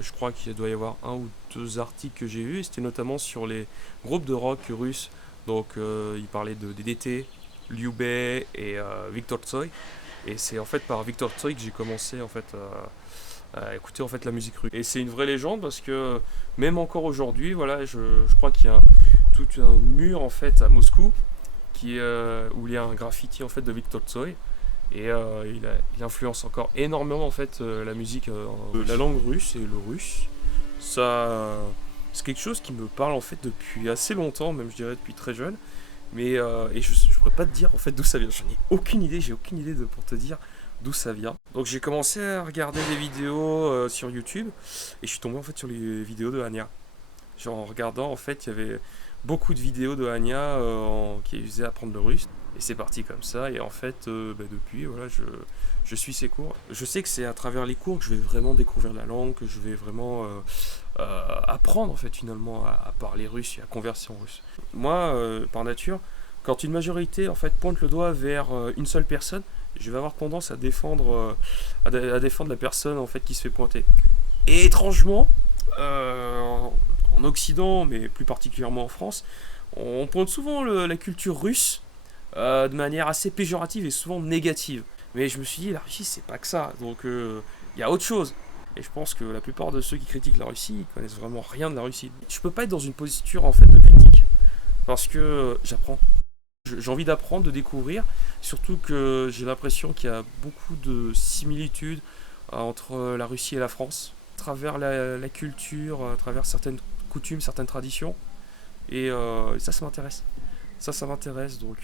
je crois qu'il doit y avoir un ou deux articles que j'ai vus. C'était notamment sur les groupes de rock russes. Donc, il parlait de DDT, Liu Bei et Victor Tsoi. Et c'est en fait par Victor Tsoi que j'ai commencé en fait à écouter en fait la musique russe. Et c'est une vraie légende parce que même encore aujourd'hui, voilà, je crois qu'il y a tout un mur en fait à Moscou où il y a un graffiti en fait de Victor Tsoi. Et il influence encore énormément en fait la musique, la langue russe et le russe. Ça, c'est quelque chose qui me parle en fait depuis assez longtemps, même je dirais depuis très jeune. Mais et je pourrais pas te dire en fait d'où ça vient. J'en ai aucune idée. J'ai aucune idée pour te dire d'où ça vient. Donc j'ai commencé à regarder des vidéos sur YouTube et je suis tombé en fait sur les vidéos de Anya. Genre en regardant, en fait, il y avait beaucoup de vidéos de Anya qui faisaient apprendre le russe. Et c'est parti comme ça. Et en fait, depuis, voilà, je suis ses cours. Je sais que c'est à travers les cours que je vais vraiment découvrir la langue, que je vais vraiment apprendre, en fait, finalement, à parler russe et à converser en russe. Moi, par nature, quand une majorité, en fait, pointe le doigt vers une seule personne, je vais avoir tendance à défendre, à défendre la personne, en fait, qui se fait pointer. Et étrangement, en Occident, mais plus particulièrement en France, on pointe souvent la culture russe de manière assez péjorative et souvent négative. Mais je me suis dit, la Russie, c'est pas que ça. Donc, il y a autre chose. Et je pense que la plupart de ceux qui critiquent la Russie, ils connaissent vraiment rien de la Russie. Je peux pas être dans une posture en fait de critique parce que j'apprends. J'ai envie d'apprendre, de découvrir, surtout que j'ai l'impression qu'il y a beaucoup de similitudes entre la Russie et la France, à travers la culture, à travers certaines coutumes, certaines traditions. Et ça m'intéresse. Ça m'intéresse, donc